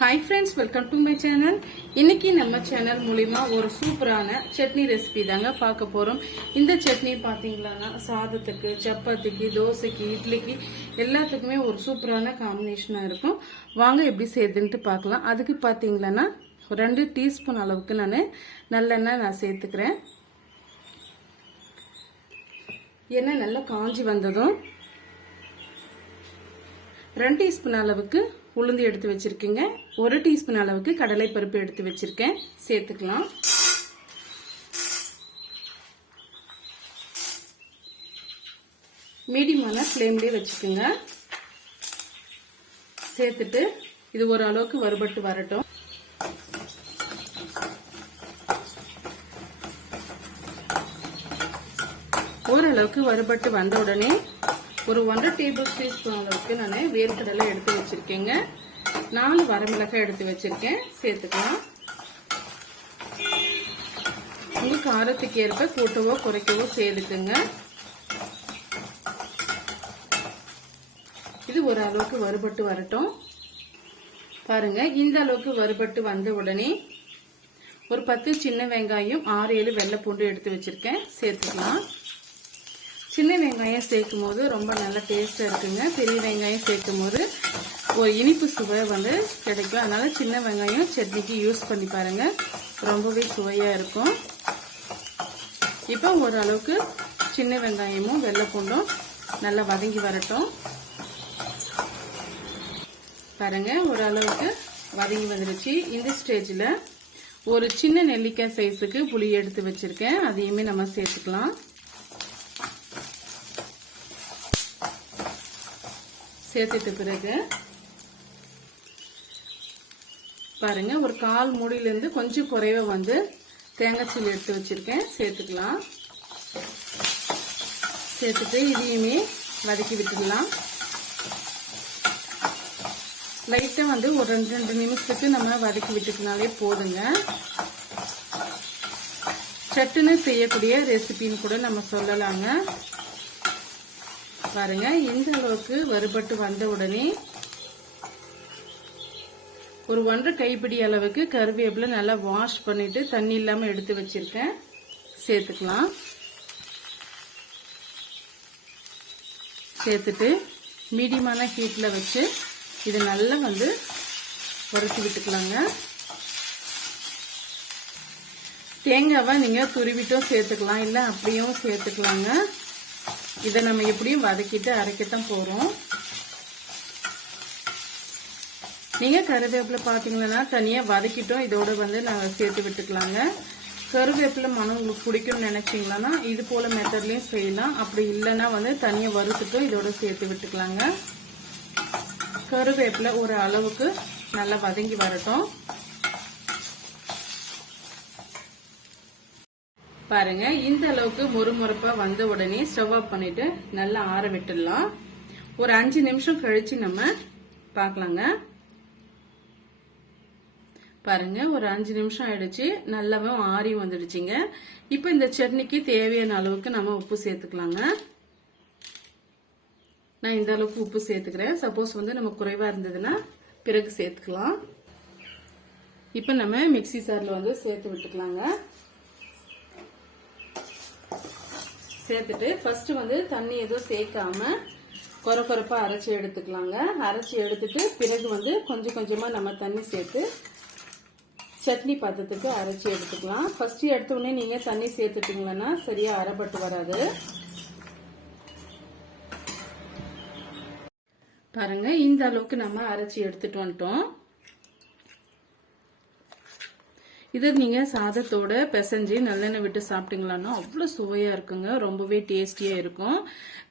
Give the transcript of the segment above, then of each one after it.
Hi friends welcome to my channel இன்னைக்கு நம்ம channel மூலிமா ஒரு சூப்பரான சட்னி ரெசிபி தாங்க பார்க்க போகிறோம் இந்த சட்னி பார்த்தீங்களா சாதத்துக்கு சப்பாத்திக்கு தோசைக்கு இட்லிக்கு எல்லாத்துக்குமே ஒரு சூப்பரான காம்பினேஷனாக இருக்கும். வாங்க எப்படி செய்யுதுன்ட்டு பார்க்கலாம். அதுக்கு பார்த்தீங்களன்னா ரெண்டு டீஸ்பூன் அளவுக்கு நான் நல்லெண்ணெய் நான் சேர்த்துக்கிறேன். எண்ணெய் நல்லா காஞ்சி வந்ததும் ரெண்டு டீஸ்பூன் அளவுக்கு உளுந்து எடுத்து வச்சுருக்கேங்க. ஒரு டீஸ்பூன் அளவுக்கு கடலை பருப்பு எடுத்து வச்சுருக்கேன். சேர்த்துக்கலாம். மீடியமான ஃப்ளேம்லேயே வச்சுக்கோங்க. சேர்த்துட்டு இது ஒரு அளவுக்கு வறுபட்டு வரட்டும். ஓரளவுக்கு வறுபட்டு வந்த உடனே ஒரு ஒன்றரை டேபிள் ஸ்பூன் அளவுக்கு நான் வேர்க்கடலை எடுத்து வச்சிருக்கேங்க. நாலு வரமிளகாய் எடுத்து வச்சிருக்கேன். சேர்த்துக்கலாம். உங்க காரத்துக்கு ஏற்ப கூட்டவோ குறைக்கவோ சேர்த்துக்குங்க. இது ஒரு அளவுக்கு வறுபட்டு வரட்டும். பாருங்க இந்த அளவுக்கு வறுபட்டு வந்த உடனே ஒரு பத்து சின்ன வெங்காயம் ஆறு ஏழு வெள்ளை பூண்டு எடுத்து வச்சிருக்கேன். சேர்த்துக்கலாம். சின்ன வெங்காயம் சேர்க்கும் போது ரொம்ப நல்ல டேஸ்டாக இருக்குங்க. பெரிய வெங்காயம் சேர்க்கும் போது ஒரு இனிப்பு சுவை வந்து கிடைக்கும். அதனால் சின்ன வெங்காயம் சட்னிக்கு யூஸ் பண்ணி பாருங்க. ரொம்பவே சுவையாக இருக்கும். இப்போ ஓரளவுக்கு சின்ன வெங்காயமும் வெள்ளை பூண்டும் நல்லா வதங்கி வரட்டும். பாருங்க ஓரளவுக்கு வதங்கி வந்துருச்சு. இந்த ஸ்டேஜில் ஒரு சின்ன நெல்லிக்காய் சைஸுக்கு புளி எடுத்து வச்சுருக்கேன். அதையுமே நம்ம சேர்த்துக்கலாம். சேர்த்துட்டு பிறகு பாருங்க ஒரு கால் மூடியிலேருந்து கொஞ்சம் குறைவ வந்து தேங்காய் சீல் எடுத்து வச்சிருக்கேன். சேர்த்துக்கலாம். சேர்த்துட்டு இதையுமே வதக்கி விட்டுடலாம். லைட்டாக வந்து ஒரு ரெண்டு ரெண்டு நிமிஷத்துக்கு நம்ம வதக்கி விட்டுக்கினாலே போதுங்க. சட்டுன்னு செய்யக்கூடிய ரெசிபின்னு கூட நம்ம சொல்லலாங்க. பாருங்க இந்த அளவுக்கு வறுபட்டு வந்த உடனே ஒரு ஒன்றரை கைப்பிடி அளவுக்கு கருவேப்பிலை நல்லா வாஷ் பண்ணிட்டு தண்ணி இல்லாம எடுத்து வச்சிருக்கேன். சேர்த்துக்கலாம். சேர்த்துட்டு மீடியமான ஹீட்ல வச்சு இது நல்லா வந்து வறுத்து விட்டுக்கலாங்க. தேங்காவை நீங்கள் துருவிட்டும் சேர்த்துக்கலாம் இல்லை அப்படியும் சேர்த்துக்கலாங்க. இதை நம்ம எப்படியும் வதக்கிட்டு அரைக்கத்தான் போறோம். நீங்க கருவேப்பிலை பாத்தீங்கன்னா தனியா வதக்கிட்டோம். இதோட வந்து நாங்க சேர்த்து விட்டுக்கலாங்க. கருவேப்பிலை மனம் உங்களுக்கு பிடிக்கும்னு நினைச்சீங்களா இது போல மெத்தட்லயும் செய்யலாம். அப்படி இல்லைன்னா வந்து தனியா வறுத்துட்டும் இதோட சேர்த்து விட்டுக்கலாங்க. கருவேப்பிலை ஒரு அளவுக்கு நல்லா வதங்கி வரட்டும். பாருங்க இந்த அளவுக்கு மொறுமொறுப்பா வந்த உடனே ஸ்டவ் ஆஃப் பண்ணிட்டு நல்லா ஆற விட்டுடலாம். ஒரு அஞ்சு நிமிஷம் கழிச்சு நம்ம பார்க்கலாங்க. பாருங்க ஒரு அஞ்சு நிமிஷம் ஆயிடுச்சு. நல்லாவும் ஆறி வந்துடுச்சுங்க. இப்போ இந்த சட்னிக்கு தேவையான அளவுக்கு நம்ம உப்பு சேர்த்துக்கலாங்க. நான் இந்த அளவுக்கு உப்பு சேர்த்துக்கிறேன். சப்போஸ் வந்து நம்ம குறைவா இருந்ததுன்னா பிறகு சேர்த்துக்கலாம். இப்போ நம்ம மிக்சி சாரில் வந்து சேர்த்து விட்டுக்கலாங்க. சேர்த்துட்டு ஃபர்ஸ்ட் வந்து தண்ணி எதுவும் சேர்க்காம கொர கொரப்பாக அரைச்சி எடுத்துக்கலாங்க. அரைச்சி எடுத்துட்டு பிறகு வந்து கொஞ்சம் கொஞ்சமா நம்ம தண்ணி சேர்த்து சட்னி பாத்திரத்துக்கு அரைச்சி எடுத்துக்கலாம். ஃபர்ஸ்ட் எடுத்த உடனே நீங்க தண்ணி சேர்த்துட்டீங்கன்னா சரியா அரைப்பட்டு வராது. பாருங்க இந்த அளவுக்கு நம்ம அரைச்சி எடுத்துட்டு வந்துட்டோம். இதை நீங்கள் சாதத்தோட பிசைஞ்சு நல்லெண்ணெய் விட்டு சாப்பிட்டீங்களான்னா அவ்வளோ சுவையாக இருக்குங்க. ரொம்பவே டேஸ்டியாக இருக்கும்.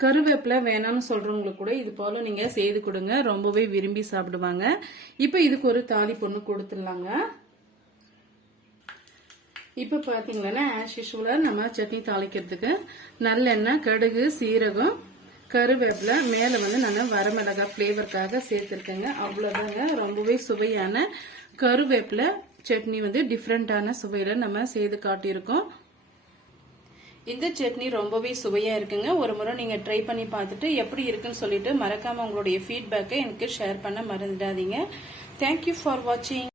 கருவேப்பிலை வேணாம்னு சொல்கிறவங்களுக்கு கூட இது போல் நீங்கள் செய்து கொடுங்க. ரொம்பவே விரும்பி சாப்பிடுவாங்க. இப்போ இதுக்கு ஒரு தாலி பொண்ணு கொடுத்துடலாங்க. இப்போ பார்த்தீங்கன்னா ஆஸ் யூஷுவலாக நம்ம சட்னி தாளிக்கிறதுக்கு நல்லெண்ணெய் கடுகு சீரகம் கருவேப்பிலை மேலே வந்து நான் வரமிளகா ஃப்ளேவருக்காக சேர்த்துருக்கேங்க. அவ்வளோதாங்க ரொம்பவே சுவையான கருவேப்பிலை சட்னி வந்து டிஃப்ரெண்டான சுவையில நம்ம செய்து காட்டியிருக்கோம். இந்த சட்னி ரொம்பவே சுவையா இருக்குங்க. ஒரு முறை நீங்க ட்ரை பண்ணி பார்த்துட்டு எப்படி இருக்குன்னு சொல்லிட்டு மறக்காம உங்களுடைய ஃபீட்பேக்கை எனக்கு ஷேர் பண்ண மறந்துடாதீங்க. தேங்க்யூ ஃபார் வாட்சிங்